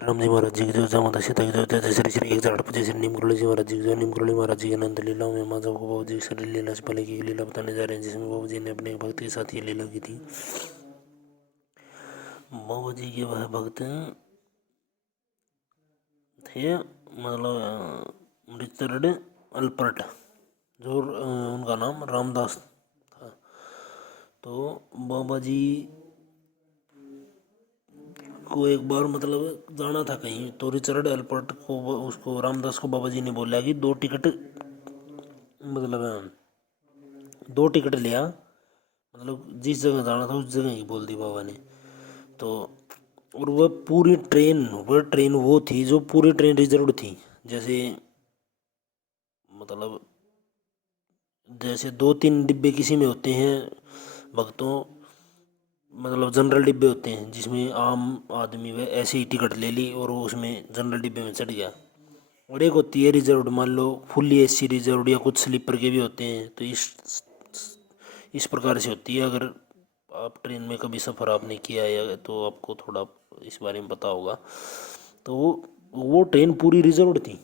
श्री राम जी महाराज जी की जय, जय माता सीता की जय, जय श्री श्री 108 जय श्री नीम करोली जी महाराज जी की जय। नीम करोली महाराज जी की अनंत लीलाओं में माधव को बाबू जी श्री लीला से पहले की लीला बताने जा रहे हैं, जिसमें बाबू जी ने अपने भक्त के साथ ये लीला की थी। बाबू जी के वह भक्त थे, मतलब रिचर्ड अल्पर्ट, जो उनका नाम रामदास था। तो बाबा जी को एक बार मतलब जाना था कहीं, तो रिचर्ड अल्पर्ट को उसको रामदास को बाबा जी ने बोला कि दो टिकट, मतलब दो टिकट लिया, मतलब जिस जगह जाना था उस जगह ही बोल दी बाबा ने। तो और वह ट्रेन वो थी जो पूरी ट्रेन रिजर्व थी। जैसे मतलब जैसे 2-3 डिब्बे किसी में होते हैं भक्तों, मतलब जनरल डिब्बे होते हैं जिसमें आम आदमी वह ऐसे ही टिकट ले ली और वो उसमें जनरल डिब्बे में चढ़ गया। और एक होती है रिजर्व्ड, मान लो फुल्ली एसी रिजर्व्ड, या कुछ स्लीपर के भी होते हैं। तो इस प्रकार से होती है। अगर आप ट्रेन में कभी सफ़र आपने किया है तो आपको थोड़ा इस बारे में पता होगा। तो वो ट्रेन पूरी रिजर्व्ड थी।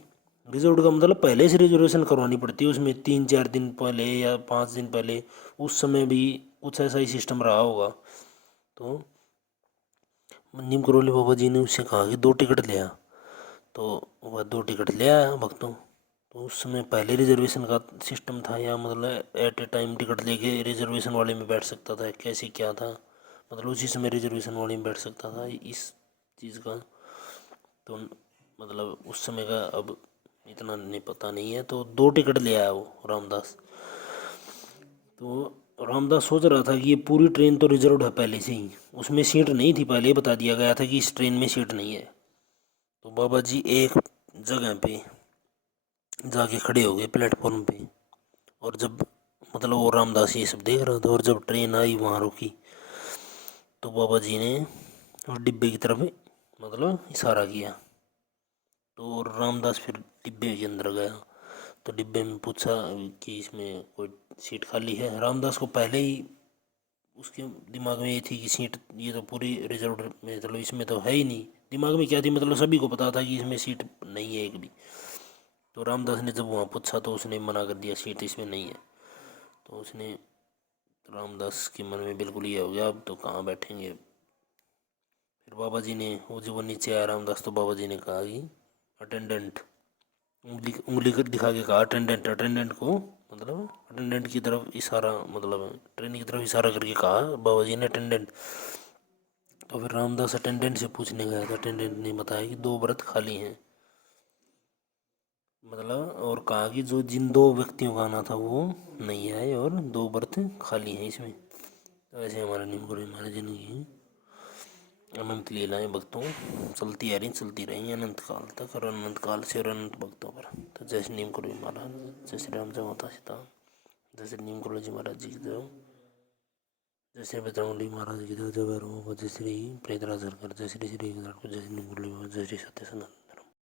रिजर्व्ड का मतलब पहले से रिजर्वेशन करवानी पड़ती है उसमें, 3-4 दिन पहले या 5 दिन पहले। उस समय भी कुछ ऐसा ही सिस्टम रहा होगा। तो नीम करोली बाबा जी ने उससे कहा कि 2 टिकट ले आ। तो वह 2 टिकट ले आया भक्तों। तो उस समय पहले रिजर्वेशन का सिस्टम था, या मतलब एट ए टाइम टिकट लेके रिजर्वेशन वाले में बैठ सकता था, कैसे क्या था, मतलब उसी समय रिजर्वेशन वाले में बैठ सकता था इस चीज़ का। तो मतलब उस समय का अब इतना नहीं पता नहीं है। तो 2 टिकट ले आया वो रामदास। तो रामदास सोच रहा था कि ये पूरी ट्रेन तो रिजर्व्ड है पहले से ही, उसमें सीट नहीं थी, पहले ही बता दिया गया था कि इस ट्रेन में सीट नहीं है। तो बाबा जी एक जगह पे जाके खड़े हो गए प्लेटफॉर्म पे। और जब मतलब वो रामदास ये सब देख रहा था, और जब ट्रेन आई वहाँ रुकी, तो बाबा जी ने उस डिब्बे की तरफ मतलब इशारा किया। तो रामदास फिर डिब्बे के अंदर गया। तो डिब्बे में पूछा कि इसमें कोई सीट खाली है। रामदास को पहले ही उसके दिमाग में ये थी कि सीट ये तो पूरी रिजर्व में, मतलब इसमें तो है ही नहीं। दिमाग में क्या थी, मतलब सभी को पता था कि इसमें सीट नहीं है एक भी। तो रामदास ने जब वहाँ पूछा तो उसने मना कर दिया, सीट इसमें नहीं है। तो उसने रामदास के मन में बिल्कुल ये हो गया, अब तो कहाँ बैठेंगे। फिर बाबा जी ने वो जब वो नीचे आया रामदास, तो बाबा जी ने कहा कि अटेंडेंट, उंगली उंगली दिखा के कहा अटेंडेंट, अटेंडेंट को मतलब अटेंडेंट की तरफ इशारा, मतलब ट्रेन की तरफ इशारा करके कहा बाबा जी ने अटेंडेंट। तो फिर रामदास अटेंडेंट से पूछने गया, तो अटेंडेंट ने बताया कि 2 बर्थ खाली हैं, मतलब। और कहा कि जो जिन 2 व्यक्तियों का आना था वो नहीं आए, और 2 बर्थ खाली हैं इसमें। तो ऐसे हमारे नीम करोली महाराज जी की अनंत लीलाएं भक्तों चलती आ रही, चलती रही अनंत काल तक, और अनंत काल से और अनंत भक्तों पर। तो जय श्री नीम करोली महाराज, जय श्री राम, जय माता सीता, जय श्री नीम करोली जी महाराज जी की जय, जय श्री बजरंगबली महाराज की जय, जय भैरव, जय श्री प्रेतराज सरकार, जय श्री श्री जय श्री नीम करोली, जय श्री सत्य सनन।